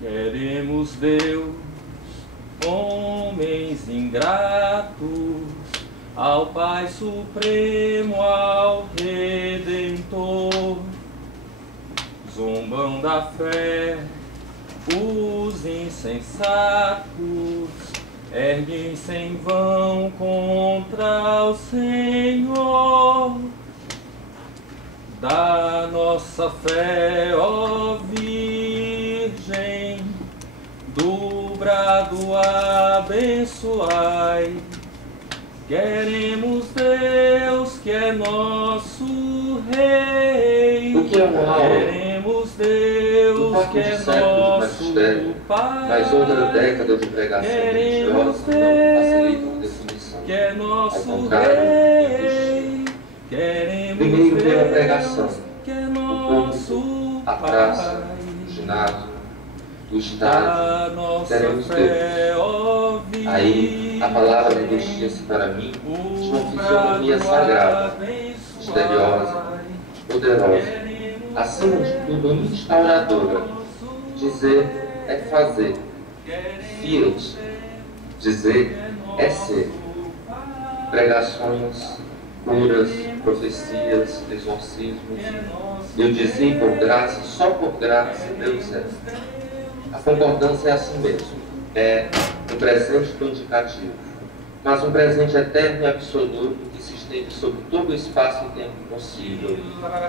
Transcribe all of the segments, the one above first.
Queremos Deus, homens ingratos, ao Pai Supremo, ao Redentor. Zombam da fé os insensatos, erguem-se em vão contra o Senhor. Da nossa fé, ó Virgem, do brado abençoai. Queremos Deus, que é nosso Rei. O que é uma aula? Queremos Deus, que é nosso Pai. Mas outra década de pregação religiosa não facilitam a definição. Que é nosso Rei. Queremos Primeiro Deus, veio a pregação, que é o nosso público, a praça, o ginásio, o estádio. Teremos Deus. Aí a palavra vestia-se para mim de uma fisionomia sagrada, misteriosa, poderosa, acima de tudo instauradora. Dizer é fazer. Fiat, dizer é ser. Pregações, curas, profecias, exorcismos. Eu dizia por graça, só por graça, Deus é. A concordância é assim mesmo. É um presente do indicativo, mas um presente eterno e absoluto que se estende sobre todo o espaço e tempo possível.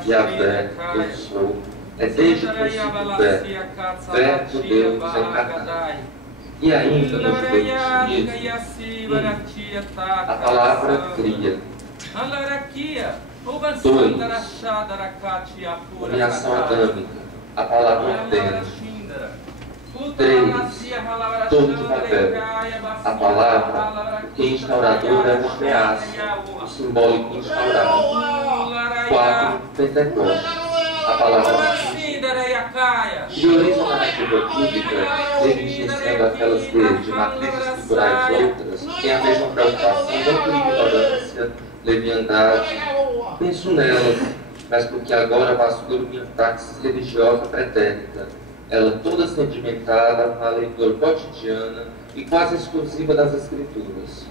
Yahvé, eu sou, é desde o princípio verbo Deus encarnado. E ainda no judaísmo, a palavra cria. 2. Uniação adâmica, a palavra ordena. 3. Torre de Babel, a palavra que instauradora é uma ameaça, o simbólico instaurado. 4. Pentecoste, a palavra prioriza a narrativa pública, negligenciando aquelas de matrizes culturais outras, que têm a mesma preocupação, não por ignorância, leviandade. Penso nelas, mas porque agora vasculho minha praxis religiosa pretérita, ela toda sedimentada na leitura cotidiana e quase exclusiva das Escrituras.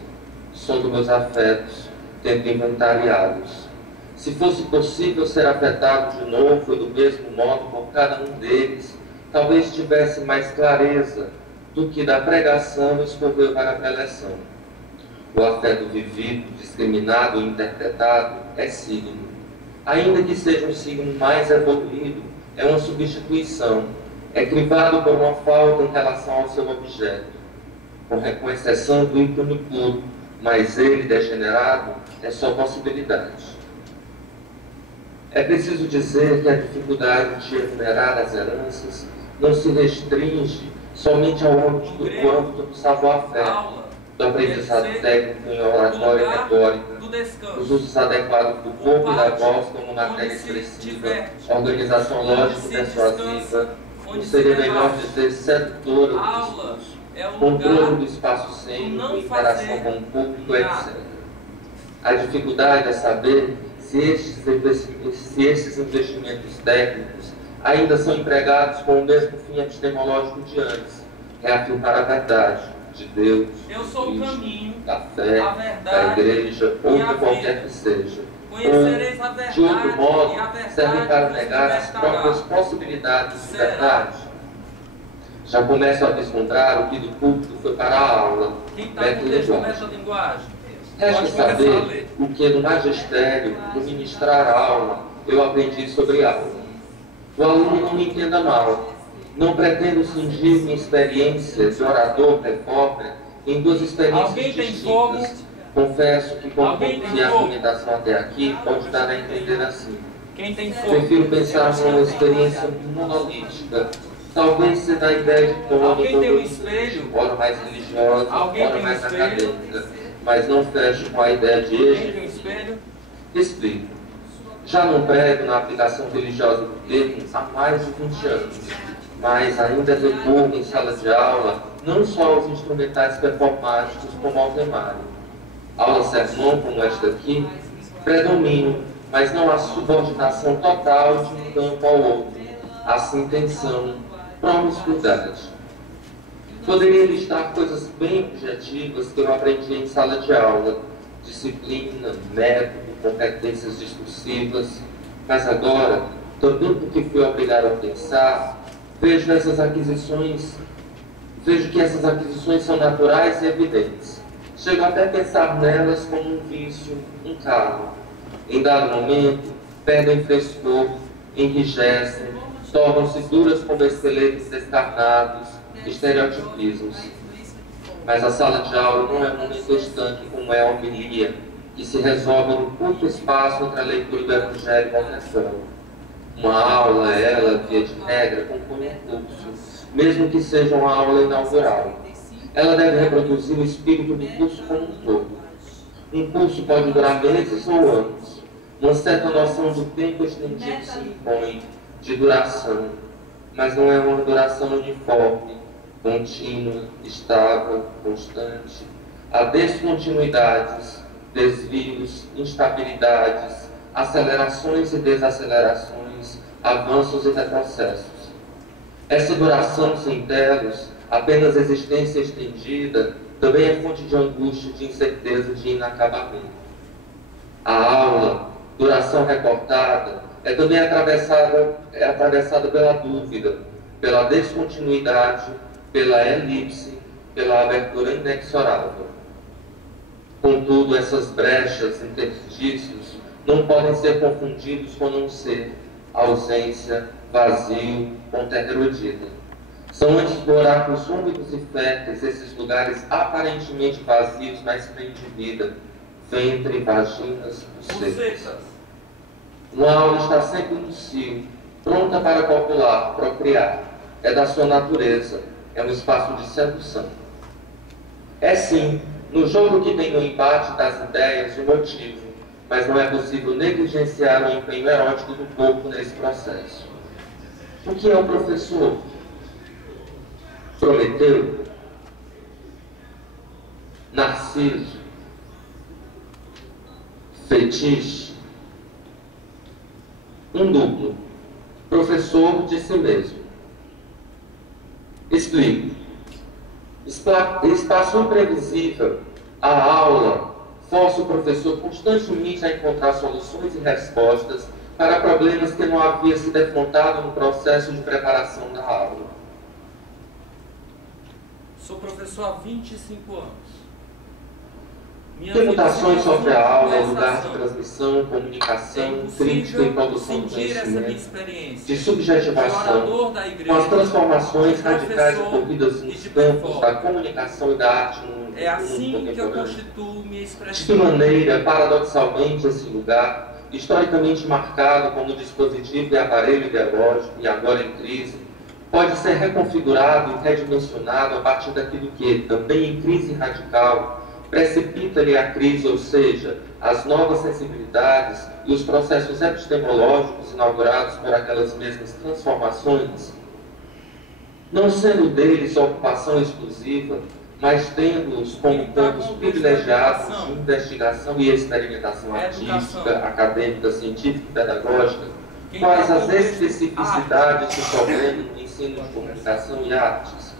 Sondo meus afetos, tento inventariá-los. Se fosse possível ser afetado de novo e do mesmo modo por cada um deles, talvez tivesse mais clareza do que da pregação escorreu para a preleção. O afeto vivido, discriminado e interpretado é signo. Ainda que seja um signo mais evoluído, é uma substituição, é crivado por uma falta em relação ao seu objeto, com exceção do ícone puro, mas ele, degenerado, é só possibilidade. É preciso dizer que a dificuldade de enumerar as heranças não se restringe somente ao âmbito do savoir-faire, do aprendizado técnico em oratória e retórica, os usos adequados do corpo e da voz como matéria expressiva, organização lógico-persuasiva, não seria melhor dizer sedutora do discurso, controle do espaço cênico, interação com o público, etc. A dificuldade é saber se esses investimentos técnicos ainda são empregados com o mesmo fim epistemológico de antes, reafirmar a verdade de Deus, eu sou o caminho, da fé, a verdade, da igreja ou de qualquer que seja. Conhecereis a verdade, de outro modo, e a verdade servem para vos negar as libertará. próprias possibilidades de Será. verdade. Já começo a vislumbrar o que do púlpito foi para a aula. Quem está com texto nessa linguagem? Resta Pode começar a saber ler. o que no magistério, no ministrar a aula, eu aprendi sobre aula. O aluno não me entenda mal. Não pretendo cingir minha experiência de orador, performer, em duas experiências Alguém tem distintas. fogo? Confesso que, como Alguém tem conduzir a fogo? argumentação até aqui, pode dar a entender assim. Quem tem fogo? Prefiro pensar numa experiência monolítica. Talvez seja a ideia de torno Alguém tem um espelho? ora mais religiosa, Alguém ora tem um mais espelho? acadêmica, mas não fecho com a ideia de Quem tem um êxito. espelho? Explico. Já não prego na aplicação religiosa do termo há mais de 20 anos, mas ainda recorro em sala de aula não só aos instrumentais performáticos como ao temário. Aula sermão como esta aqui, predomínio, mas não há subordinação total de um campo ao outro. Há sim tensão, promiscuidade. Poderia listar coisas bem objetivas que eu aprendi em sala de aula: disciplina, método, competências discursivas, mas agora, também porque fui obrigado a pensar, vejo que essas aquisições são naturais e evidentes. Chego até a pensar nelas como um vício, um carro. Em dado momento, perdem frescor, enrijecem, tornam-se duras como esqueletos descarnados, estereotipismos. Mas a sala de aula não é um momento estanque como é a homilia, que se resolve no curto espaço entre a leitura do Evangelho e a oração. Uma aula, ela, via de regra, compõe um curso, mesmo que seja uma aula inaugural. Ela deve reproduzir o espírito do curso como um todo. Um curso pode durar meses ou anos. Uma certa noção do tempo estendido se impõe, de duração, mas não é uma duração uniforme, contínua, estável, constante. Há descontinuidades, desvios, instabilidades, acelerações e desacelerações, avanços e retrocessos. Essa duração sem termos, apenas existência estendida, também é fonte de angústia, de incerteza, de inacabamento. A aula, duração recortada, é também atravessada pela dúvida, pela descontinuidade, pela elipse, pela abertura inexorável. Contudo, essas brechas, interstícios, não podem ser confundidos com não ser, ausência, vazio, com terra erodida. São antes buracos úmidos e férteis esses lugares aparentemente vazios, mas cheios de vida, ventre, vaginas, bucetas. Uma aula está sempre no cio, pronta para copular, procriar. É da sua natureza, é um espaço de sedução. É sim, no jogo que tem no embate das ideias, o motivo, mas não é possível negligenciar o empenho erótico do corpo nesse processo. O que é o professor? Prometeu? Narciso? Fetiche? Um duplo, professor de si mesmo. Explico. Espaço imprevisível, a aula força o professor constantemente a encontrar soluções e respostas para problemas que não havia se defrontado no processo de preparação da aula. Sou professor há 25 anos. Que mutações sofre a aula, lugar de transmissão, comunicação, crítica e produção de conhecimento, de subjetivação, com as transformações radicais ocorridas nos campos da comunicação e da arte no mundo É assim que eu constituo minha expressão. De que maneira, paradoxalmente, esse lugar, historicamente marcado como dispositivo e aparelho ideológico e agora em crise, pode ser reconfigurado e redimensionado a partir daquilo que, também em crise radical, precipita-lhe a crise, ou seja, as novas sensibilidades e os processos epistemológicos inaugurados por aquelas mesmas transformações, não sendo deles ocupação exclusiva, mas tendo-os como campos privilegiados de investigação e experimentação artística, acadêmica, científica e pedagógica, quais as especificidades que problemam no ensino de comunicação e artes.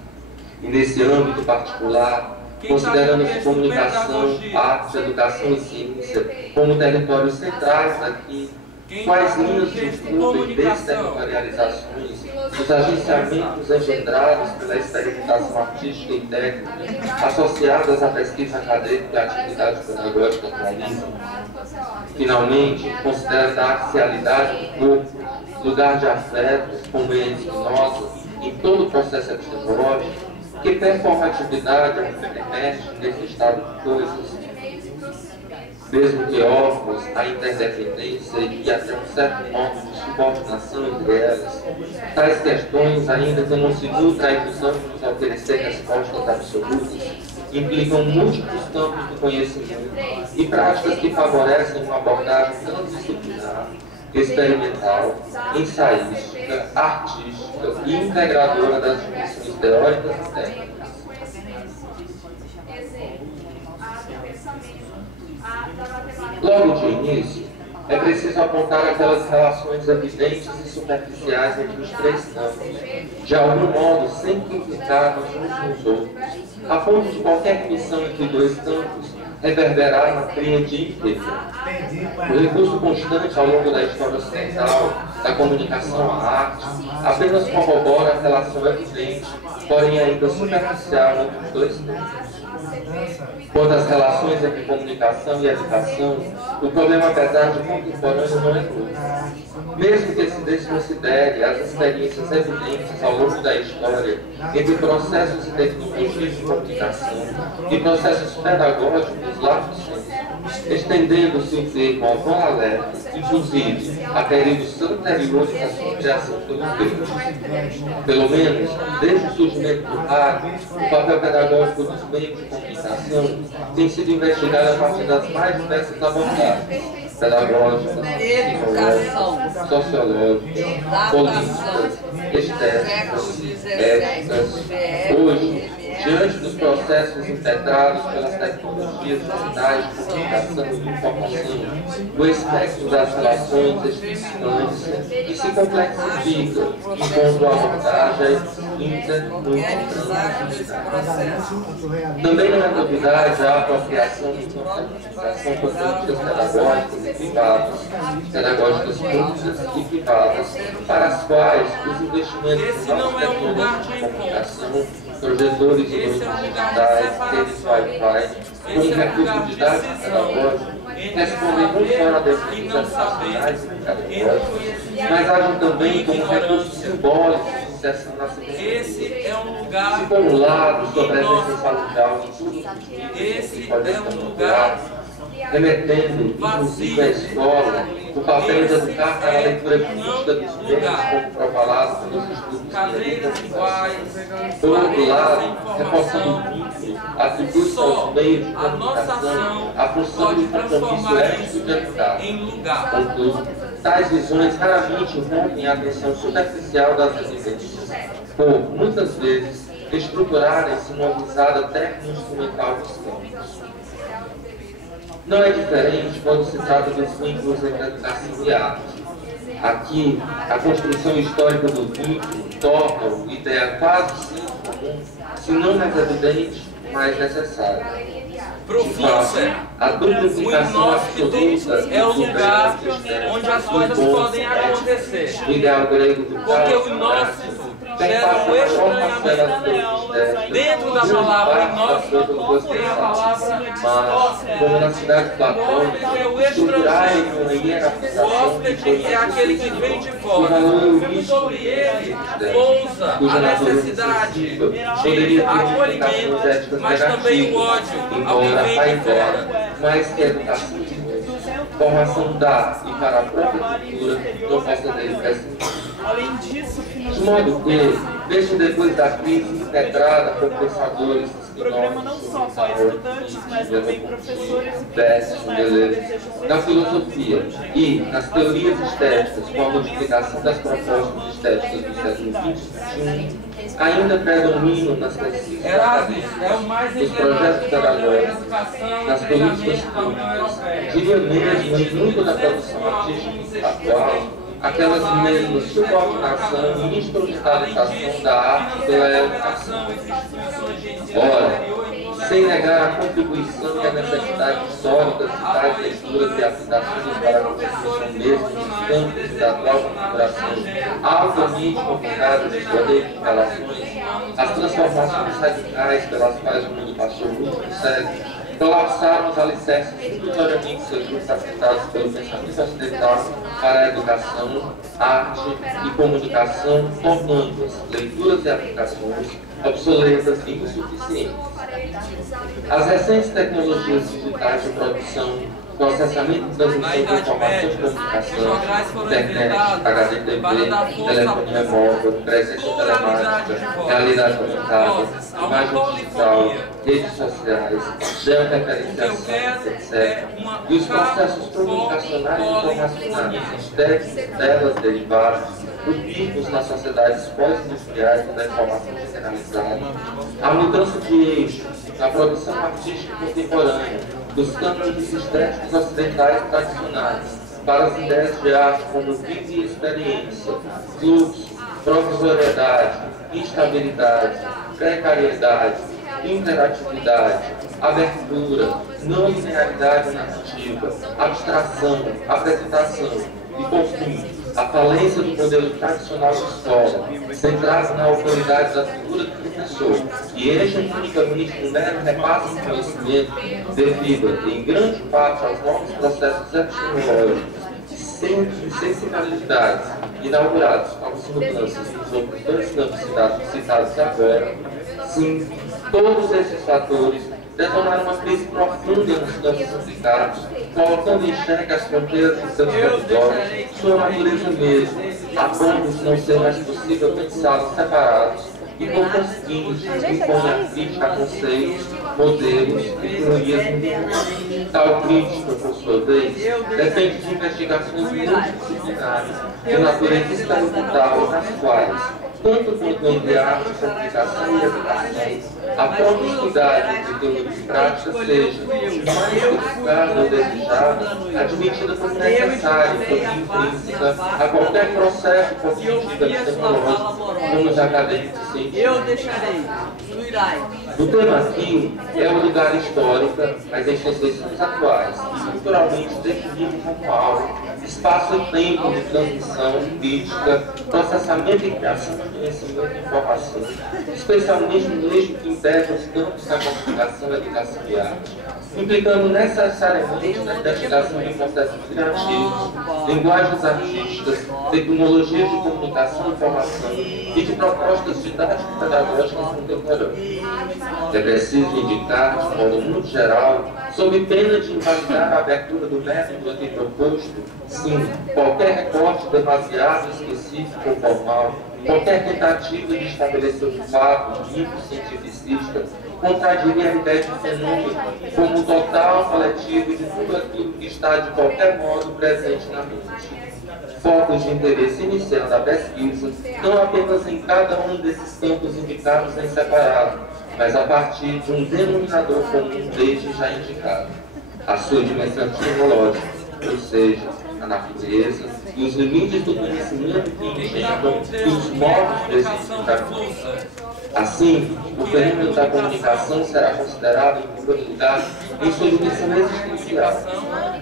E nesse âmbito particular, considerando-se comunicação, arte, educação e ciência como territórios centrais daqui, quais linhas de estudo e desterritorializações, os agenciamentos engendrados pela experimentação artística e técnica, associadas à pesquisa acadêmica e à atividade pedagógica atualizam. Finalmente, considera a arcialidade do corpo, lugar de afetos, como em Spinoza, em todo o processo epistemológico, que performatividade é um femineste nesse estado de coisas, mesmo que órfãos, a interdependência e até um certo modo de subordinação entre elas, tais questões, ainda que não se nutra a ilusão de nos oferecer respostas absolutas, implicam múltiplos campos do conhecimento e práticas que favorecem uma abordagem transdisciplinar, experimental, ensaística, artística e integradora das dimensões teóricas e técnicas. Logo de início, é preciso apontar aquelas relações evidentes e superficiais entre os três campos, de algum modo simplificados uns nos outros, a ponto de qualquer missão entre dois campos reverberar na tríade inteira. O recurso constante ao longo da história ocidental, da comunicação à arte, apenas corrobora a relação evidente, porém ainda superficial entre os dois campos. Quanto às relações entre comunicação e educação, o problema, apesar de contemporâneo, não é novo. Mesmo que se desconsidere as experiências evidentes ao longo da história entre processos e tecnologias de comunicação e processos pedagógicos lá no centro, estendendo-se o termo ao tom alerta, inclusive a períodos anteriores à sua criação pelo Deus. Pelo menos, desde o surgimento do rádio, o papel pedagógico dos meios de comunicação tem sido investigado a partir das mais diversas abordagens pedagógicas, psicológicas, sociológicas, políticas, estéticas, éticas. Hoje, diante dos processos impetrados pelas tecnologias digitais de comunicação e informação, o espectro das relações expande e se complexifica, impondo a abordagem Também não é novidade a apropriação de comunicação por políticas pedagógicas e privadas, pedagógicas públicas e privadas, para as quais os investimentos em novas tecnologias de comunicação, projetores e grupos digitais, redes Wi-Fi, como recurso didático pedagógico, respondem não só a desafios educacionais e pedagógicos, mas agem também como recurso simbólico de inserção na ciência. Se por um lado, sua presença em sala de aula em tudo que pode estar remetendo, inclusive, à escola, o papel de educar para a leitura crítica dos meios, como propalado pelos estudos científicos. Por outro lado, reforçando o vínculo, atribui-se aos meios de comunicação a função de compromisso ético de educar. Contudo, tais visões raramente encontram a atenção superficial das evidências, por, muitas vezes, estruturarem-se numa visada técnico-instrumental dos campos. Não é diferente quando se trata dos vínculos entre educação e arte. Aqui, a construção histórica do vínculo torna-o ideia quase sempre comum, se não mais evidente, mais necessária. Profissa, o inóspito é o lugar onde as coisas podem acontecer. Porque o inóspito gera um estranhamento. Dentro da palavra inóspito tem a palavra como na cidade platônica, é o estrangeiro. O hóspede é aquele que vem de fora. Sobre ele pousa a necessidade de acolhimento, mas também o ódio ao que vem de fora. Mas que a educação, formação da e para a própria cultura não possa ter prescindir. De modo que, mesmo depois da crise impetrada por pensadores o programa não só apoia estudantes, mas também professores e na filosofia e nas teorias estéticas, com a multiplicação das propostas estéticas do século XXI, ainda predominam nas pesquisas nos projetos pedagógicos, nas políticas públicas, diria mesmo em muito da produção artística atual, aquelas mesmas subordinação e instrumentalização da arte pela educação. Ora, sem negar a contribuição e a necessidade histórica de tais leituras e aplicações para a construção mesmo dos campos da atual configuração altamente complicadas de poder de relações, as transformações radicais pelas quais o mundo passou muito séculos colapsaram os alicerces notoriamente seguros afetados pelo pensamento ocidental para a educação, arte e comunicação, tornando-as leituras e aplicações obsoletas e insuficientes. As recentes tecnologias digitais de produção, processamento e transmissão de informação de comunicação, internet, HDTV, telefonia móvel, presença telemática, realidade aumentada, imagem digital, redes sociais, georreferenciação, etc. E os processos comunicacionais e informacionais, estéticos, telas derivadas, ubiquos nas sociedades pós-industriais da informação generalizada, a mudança de eixo na produção artística contemporânea, dos cânones estéticos ocidentais tradicionais, para as ideias de arte como vida e experiência, fluxo, provisoriedade, instabilidade, precariedade, interatividade, abertura, não linearidade narrativa, abstração, apresentação e, por fim, a falência do modelo tradicional de escola, centrado na autoridade da figura do professor, que age unicamente no mero repasse de conhecimento, devido, em grande parte, aos novos processos epistemológicos e sensibilidades inaugurados com as mudanças nos outros dois campos citados agora. Sim, todos esses fatores detonaram uma crise profunda nos campos implicados, colocando em xeque as fronteiras dos seus territórios, sua natureza mesmo, a ponto de não ser mais possível pensá-los separados e com conseguintes impõe a crítica a conceitos, modelos e teorias independentes. Tal crítica, por sua vez, depende de investigações multidisciplinares de natureza experimental, nas quais, tanto quanto entre arte, aplicação e educação, a promiscuidade de teorias práticas seja, mais justificada ou desejada, admitida como necessária e intrínseca a qualquer processo cognitivo epistemológico, como os acadêmicos científicos. Eu deixarei, tu irás. O tema aqui é o lugar histórico, mas em suas versões atuais, estruturalmente definido como algo, espaço e tempo de transmissão, crítica, processamento e criação de conhecimento e informação, especialmente no eixo que integra os campos da comunicação, educação e arte, implicando necessariamente na investigação de processos criativos, linguagens artísticas, tecnologias de comunicação e informação e de propostas didático-pedagógicas contemporâneas. É preciso indicar, de modo muito geral, sob pena de invalidar a abertura do método aqui proposto, sim, qualquer recorte demasiado específico ou formal, qualquer tentativa de estabelecer um fato cientificista, contradiria a ideia de fenômeno como total coletivo de tudo aquilo que está de qualquer modo presente na mente. Focos de interesse inicial da pesquisa, não apenas em cada um desses campos indicados em separado, mas a partir de um denominador comum desde já indicado, a sua dimensão epistemológica, ou seja, a natureza e os limites do conhecimento que engendram e os modos desse explicar. Assim, o fenômeno da comunicação será considerado, em primeiro lugar, em sua dimensão existencial.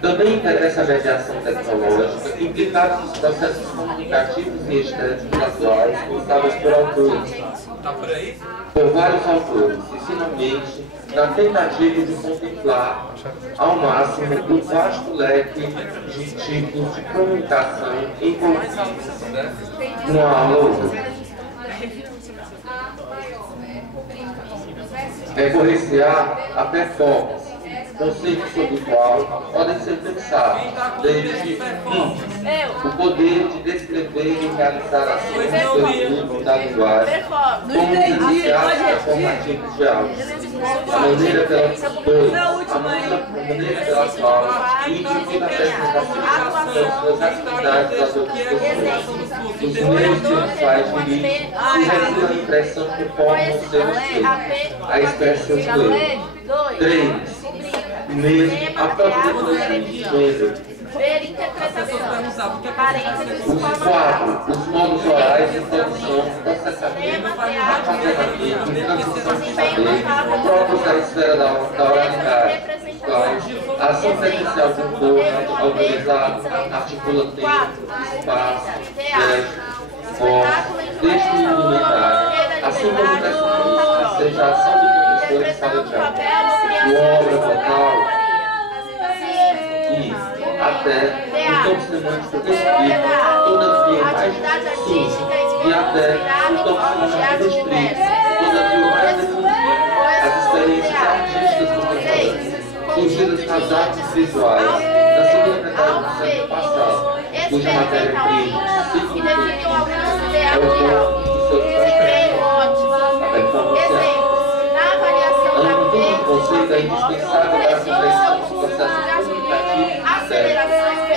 Também interessa a mediação tecnológica, implicada nos processos comunicativos e estéticos atuais, pensados por autores, por vários autores, e, finalmente, na tentativa de contemplar ao máximo o vasto leque de tipos de comunicação envolvidos numa aula ou outra. Referenciar a performance, conceito sobre o qual podem ser pensados desde o poder de descrever e realizar ações pelo uso da linguagem, como iniciais performativos de áudio, a maneira pela qual indivíduo apresenta suas atividades às outras pessoas, os meios sexuais de livro e recua a impressão que formam o seu ser, a expressão do eu. 3. Mesmo a própria definição de gênero. Os 4. Os modos orais de produção, processamento, armazenamento e transmissão de saber próprios da esfera da oralidade, quais a ação presencial de um corpo autorizado articula tempo, espaço, gesto, voz, texto e indumentário, assim como testemunho, seja a ação do professor em sala de aula, obra vocal, e até o campo semântico descrito, todavia mais sim, e até o campo semântico descrito, todavia mais definido, as experiências artísticas contemporâneas, surgidas nas artes visuais, na segunda metade do século passado, cuja matéria-prima, simplesmente, é o corpo do seu transferência, a performance. O conceito é indispensável para a compreensão dos processos comunicativos internos,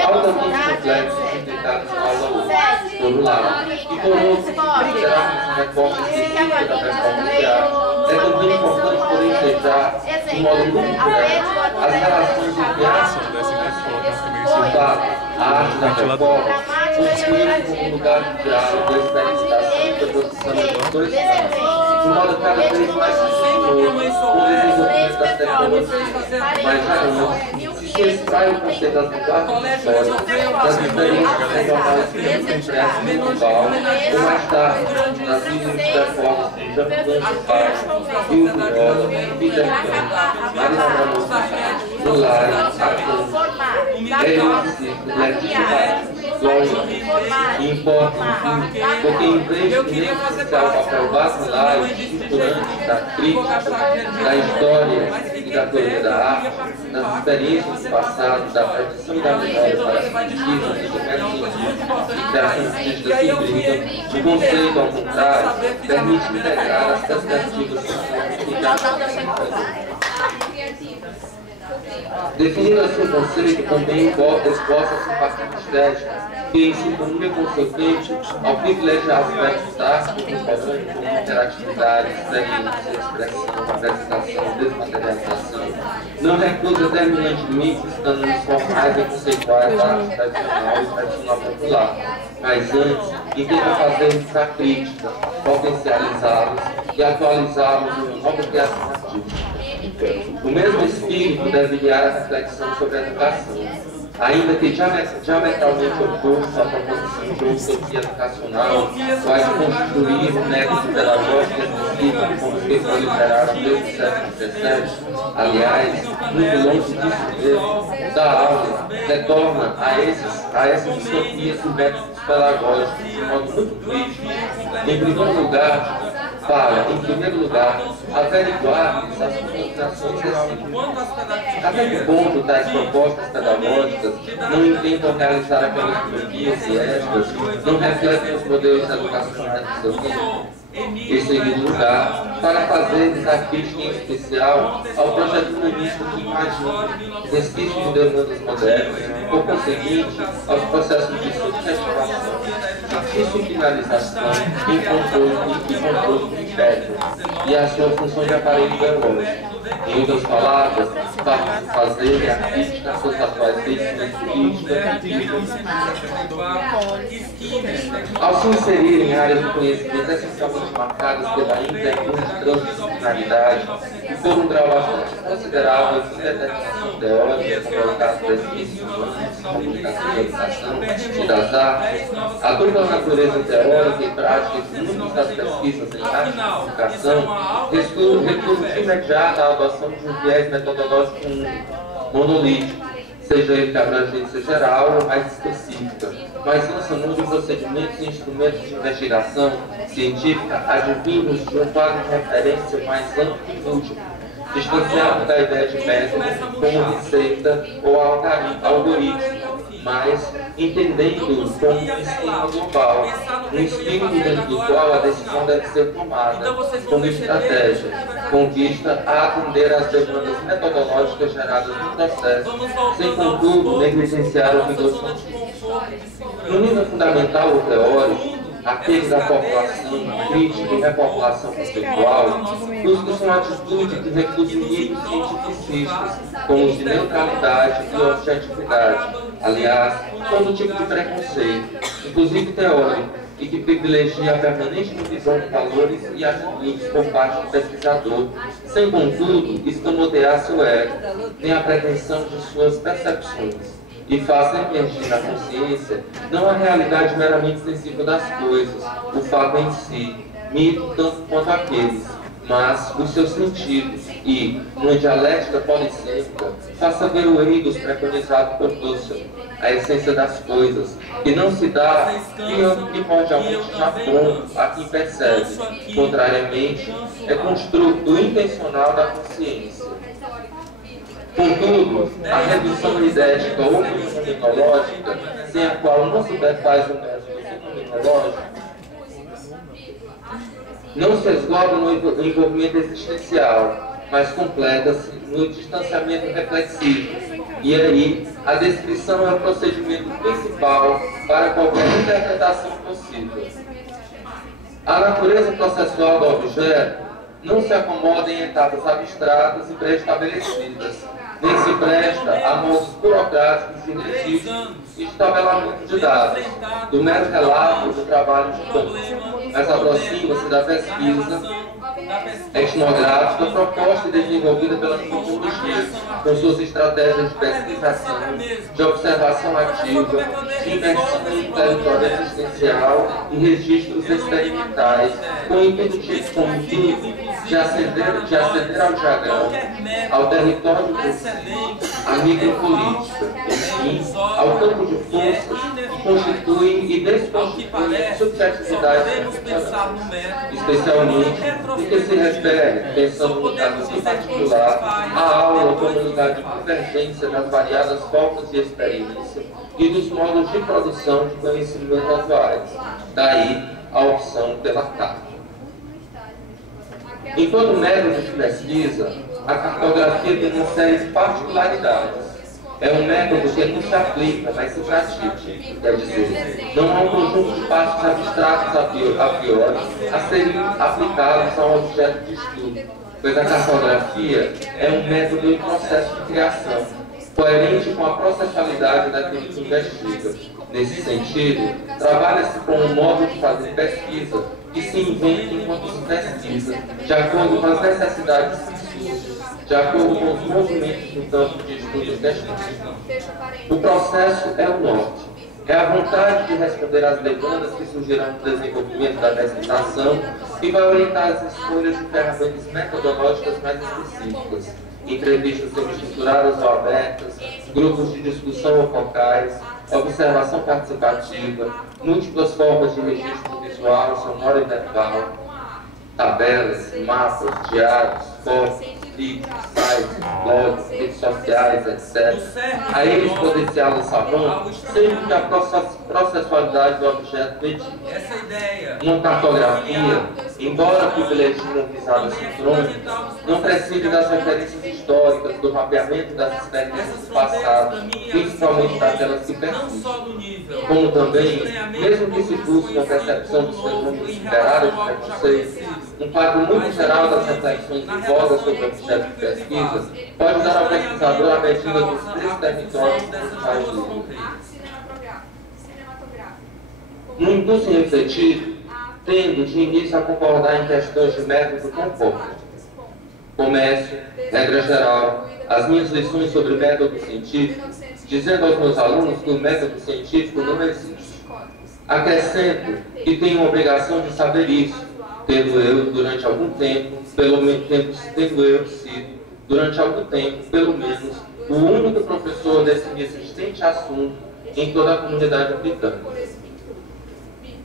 altamente complexos implicados na aula 1, por um lado, e por outro, considerarmos um recorte específico da performance arte, é também importante poder fechar, de modo muito breve, as relações entre arte De fato, a arte da performance funciona como um lugar de diálogo, experimentação e proposição de dois campos, de modo cada vez mais sigiloso, com o desenvolvimento das tecnologias. Mas ainda, se extrai o conceito das linguagens históricas, das experiências regionais que nunca impressas no global, ou mais tarde, nas livres performances de Jean-Claude Park, Gil Viola, Peter Pan, Marina Abramovic, Lulai, Atum, Elio Letícia, Glória, importa, porque em vez de necessitar o papel basilar e estruturante da crítica, da história e da teoria da arte, das experiências do passado, da tradição da memória para as pesquisas e do método de criação artística híbrida, o conceito, ao contrário, permite integrar as perspectivas definindo assim o conceito, também esboça-se um partido estético, que em sintonia com o seu tempo, ao privilegiar aspectos artísticos, como interatividade, experiência, expressão, apresentação, desmaterialização, não recusa terminantemente estando formais e conceituais da arte tradicional e tradicional popular, mas antes intenta fazer-lhes a crítica, potencializá-los e atualizá-los em uma nova criação artística. O mesmo espírito deve guiar a reflexão sobre a educação, ainda que diametralmente oposto à proposição de uma utopia educacional, vai constituir um método pedagógico exclusivo como escritor literário desde o século XVII. Aliás, muito longe disso mesmo, da aula retorna a essas utopias e métodos pedagógicos de modo muito crítico. Em primeiro lugar, averiguar-lhes as comunicações recíprocas. Até que ponto tais propostas pedagógicas não intentam realizar aquelas utopias e estas não refletem os modelos educacionais do seu tempo? Em segundo lugar, para fazer a crítica em especial ao projeto humanista que imagina resquícios de demandas modernas, por conseguinte, aos processos de subjetivação, de disciplinarização e controle do império, e a sua função de aparelho ideológico. Em outras palavras, fazer a crítica às suas atuais decisões políticas ao se inserir em áreas de conhecimento essencialmente marcadas pela interdisciplinaridade e por um grau bastante considerável de determinação teórica, como é o caso das ciências humanas, comunicação e educação e das artes, a dupla natureza teórica e prática de muitas das pesquisas em arte e comunicação recurso de imediato à adoção de um viés metodológico monolítico, seja ele de abrangência geral ou mais específica, mas lança mão de procedimentos e instrumentos de investigação científica advindos de um quadro de referência mais amplo e múltiplo, distanciado da ideia de método como receita ou algoritmo, mas entendendo-o como um esquema global, um espírito dentro do qual a decisão deve ser tomada como estratégia, com vista a atender às demandas metodológicas geradas no processo, sem, contudo, negligenciar o rigor científico. No nível fundamental ou teórico, aquele da população, crítica e repopulação conceitual, busca uma atitude que recusa níveis cientificistas, como os de neutralidade e objetividade. Aliás, todo tipo de preconceito, inclusive teórico, e que privilegia a permanente divisão de valores e atitudes por parte do pesquisador, sem, contudo, escamotear seu ego, nem a pretensão de suas percepções, e faça emergir na consciência não a realidade meramente sensível das coisas, o fato em si, mito tanto quanto aqueles, mas os seus sentidos e, numa dialética polissêmica, faça ver o eidos preconizado por Husserl, a essência das coisas, que não se dá primordialmente na ponta a quem percebe, contrariamente, é construto intencional da consciência. Contudo, a redução idética ou fenomenológica, sem a qual não se faz o método fenomenológico, não se esgota no envolvimento existencial, mas completa-se no distanciamento reflexivo. E aí, a descrição é o procedimento principal para qualquer interpretação possível. A natureza processual do objeto não se acomoda em etapas abstratas e pré-estabelecidas, nem se presta a modos burocráticos de registro e de tabelamento de dados, do mero relato do trabalho de campo, mas aproxima-se da pesquisa etnográfica proposta e desenvolvida pela antropologia, com suas estratégias de pesquisação, de observação ativa, de imersão em território existencial e registros experimentais, com o intuito de aceder ao jargão, ao território político, à micropolítica, enfim, ao campo de forças que constituem e desconstituem subjetividades especialmente no que se refere, pensando no caso em particular, à aula ou comunidade de convergência das variadas formas de experiência e dos modos de produção de conhecimento atuais, daí a opção pela carta. Enquanto método de pesquisa, a cartografia tem uma série de particularidades. É um método que não se aplica, mas se pratica, quer dizer, não há um conjunto de passos abstratos a priori a serem aplicados a um objeto de estudo, pois a cartografia é um método em processo de criação, coerente com a processualidade daquilo que investiga. Nesse sentido, trabalha-se com um modo de fazer pesquisa que se inventa enquanto se pesquisa, de acordo com as necessidades que surgem, de acordo com os movimentos no campo de estudos científicos. O processo é o norte. É a vontade de responder às demandas que surgirão no desenvolvimento da pesquisação e vai orientar as escolhas de ferramentas metodológicas mais específicas, entrevistas semi-estruturadas ou abertas, grupos de discussão ou focais, observação participativa, múltiplas formas de registro visual, sonoro e verbal, tabelas, mapas, diários, fotos, vídeos, sites, blogs, redes sociais, etc. A eles potenciá-los sabão, sempre que a processualidade do objeto pedir. Uma cartografia, embora privilegie uma visada sincrônica, não prescinde das referências históricas, do mapeamento das experiências passadas, principalmente daquelas que persistem. Como também, mesmo que se busque uma percepção dos fenômenos literários de preconceito, um quadro muito geral das reflexões em voga sobre o objeto de pesquisa pode dar ao pesquisador a medida dos três territórios principais do mundo. No impulso em refletir, tendo de início a concordar em questões de método conforme comércio, regra geral, as minhas lições sobre método científico, dizendo aos meus alunos que o método científico não existe. Acrescento que tenho a obrigação de saber isso, tendo eu, durante algum tempo, tendo eu sido, durante algum tempo, pelo menos, o único professor desse inexistente assunto em toda a comunidade britânica.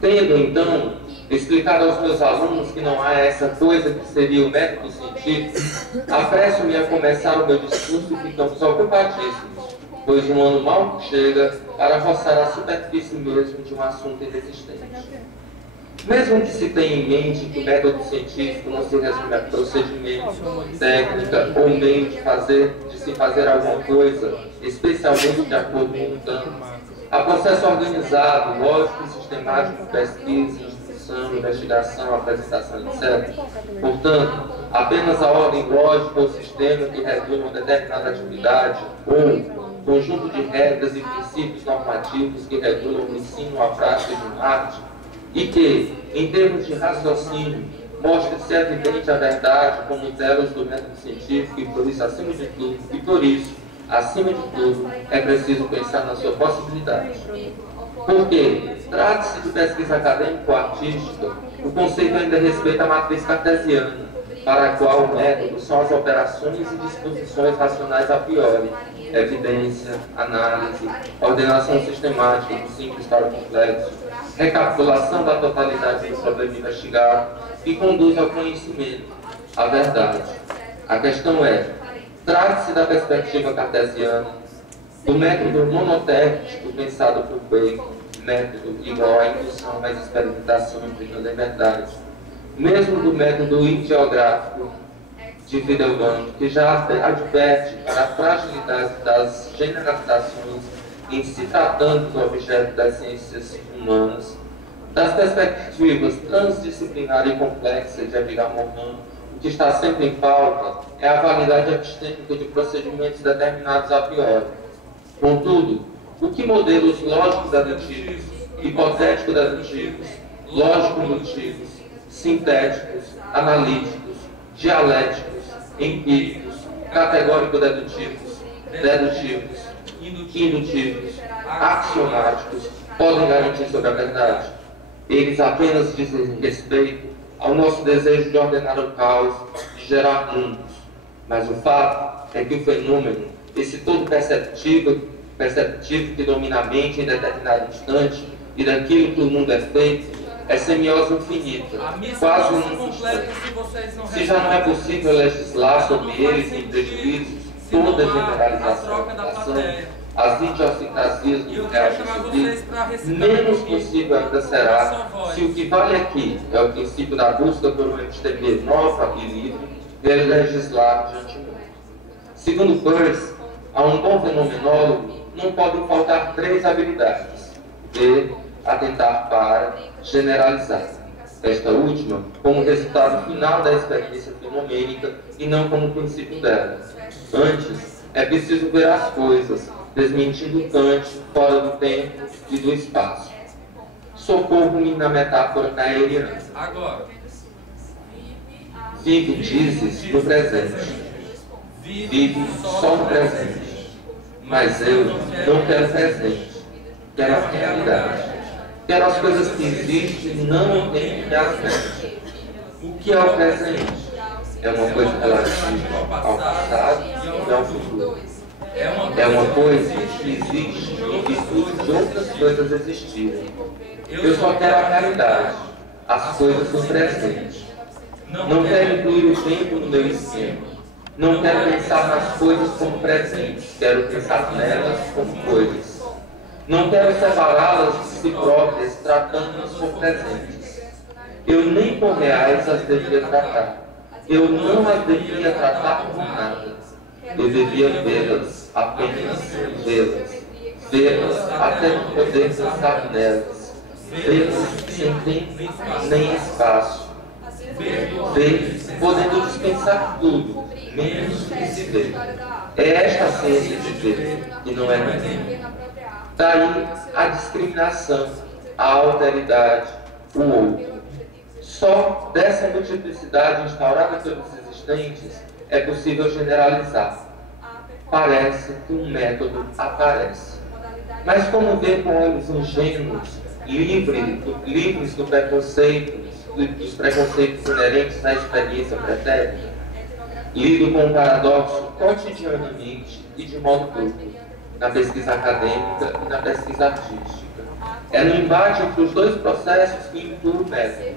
Tendo, então, explicado aos meus alunos que não há essa coisa que seria o método científico, apresso-me a começar o meu discurso e ficamos ocupadíssimos, pois um ano mal chega para roçar a superfície mesmo de um assunto inexistente. Mesmo que se tenha em mente que o método científico não se resume a procedimento, técnica ou meio de se fazer alguma coisa, especialmente de acordo com o campo, a processo organizado, lógico e sistemático de pesquisa, instrução, investigação, apresentação, etc. Portanto, apenas a ordem lógica ou sistema que regula uma determinada atividade ou conjunto de regras e princípios normativos que regulam o ensino, a prática de uma arte, e que, em termos de raciocínio, mostra-se evidente a verdade como telos do método científico e por isso, acima de tudo, é preciso pensar na sua possibilidade. Porque, trata-se de pesquisa acadêmico-artística, o conceito ainda respeita a matriz cartesiana, para a qual o método são as operações e disposições racionais a priori, evidência, análise, ordenação sistemática do simples para o complexo, recapitulação da totalidade do problema investigado e conduz ao conhecimento, à verdade. A questão é, trata-se da perspectiva cartesiana, do método monotécnico pensado por Bacon, método igual à indução mais experimentação implicando a verdade, mesmo do método ideográfico de Feidelman, que já adverte para a fragilidade das generalizações em se tratando do objeto das ciências humanas, das perspectivas transdisciplinar e complexa de Edgar Morin, o que está sempre em pauta é a validade epistêmica de procedimentos determinados a priori. Contudo, o que modelos lógico-dedutivos, hipotético-dedutivos, lógico-indutivos, sintéticos, analíticos, dialéticos, empíricos, categórico-dedutivos, dedutivos, indutivos, axiomáticos podem garantir sobre a verdade? Eles apenas dizem respeito ao nosso desejo de ordenar o caos, de gerar mundos. Mas o fato é que o fenômeno, esse todo perceptivo que domina a mente em determinado instante, e daquilo que o mundo é feito, é semiose infinita, quase inexistente. Se já não é possível legislar sobre ele sem prejuízo toda generalização da população, as idiosincrasias do real civil, menos possível ainda será se o que vale aqui é o princípio da busca por uma episteme nova e livre, ele legislar de antemão. Segundo Peirce, a um bom fenomenólogo não podem faltar 3 habilidades: ver, atentar para, generalizar. Esta última como resultado final da experiência fenomênica e não como princípio dela. Antes, é preciso ver as coisas, desmentindo Kant fora do tempo e do espaço. Socorro-me na metáfora caeriana. Agora, Vivo, dizes, no presente. Vivo só no presente. Mas eu não quero presente. Quero a realidade. Quero as coisas que existem e não tenho que as mente. O que é o presente? É uma coisa relativa ao passado e ao futuro. É uma coisa que existe em virtude de outras coisas existirem. Eu só quero a realidade, as coisas do presente. Não quero incluir o tempo no meu esquema. Não quero pensar nas coisas como presentes. Quero pensar nelas como coisas. Não quero separá-las de si próprias, tratando-as como presentes. Eu nem por reais as devia tratar. Eu não as devia tratar como nada. Eu devia vê-las, apenas vê-las. Vê-las até não poder pensar nelas. Vê-las sem tempo nem espaço. Ver, podendo dispensar tudo, menos que se vê. É esta a ciência de ver, e não é nenhuma. Daí a discriminação, a alteridade, o outro. Só dessa multiplicidade instaurada pelos existentes é possível generalizar. Parece que um método aparece. Mas como ver com olhos ingênuos, livres do preconceito, dos preconceitos inerentes à experiência pretérita? Lido com o paradoxo cotidianamente e de modo duplo, na pesquisa acadêmica e na pesquisa artística. É no embate entre os dois processos que inclui o método.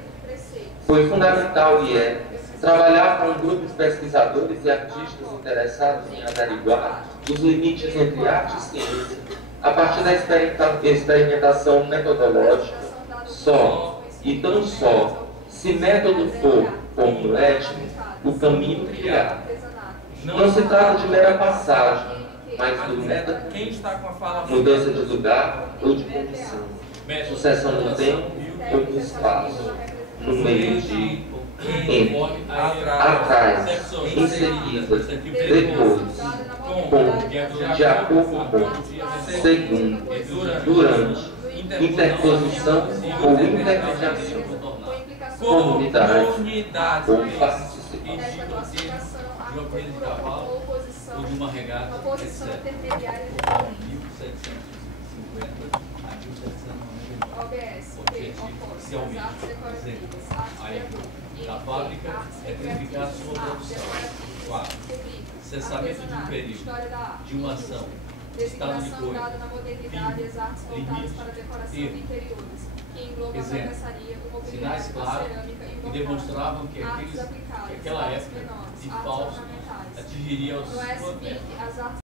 Foi fundamental e é trabalhar com um grupo de pesquisadores e artistas interessados em averiguar os limites entre arte e ciência a partir da experimentação metodológica, só e tão só se método for, como ético, o caminho trilhado. Não se trata de mera passagem, mas do método, mudança de lugar ou de condição, sucessão do tempo ou do espaço, no meio de, entre, atrás, em seguida, depois, com, de acordo com, segundo, durante, interposição ou intermediação, comunidade ou participação. De uma corrida de cavalo ou de uma regata, etc. 1750 a 1799. Objetivo oficialmente. Exemplo, a fábrica é verificar sua produção. 4. Cessamento de um período, de uma ação, estado de coisa, limite, erro. Exemplo, sinais claros que demonstravam que aquela época de falso atingiria a sua meta.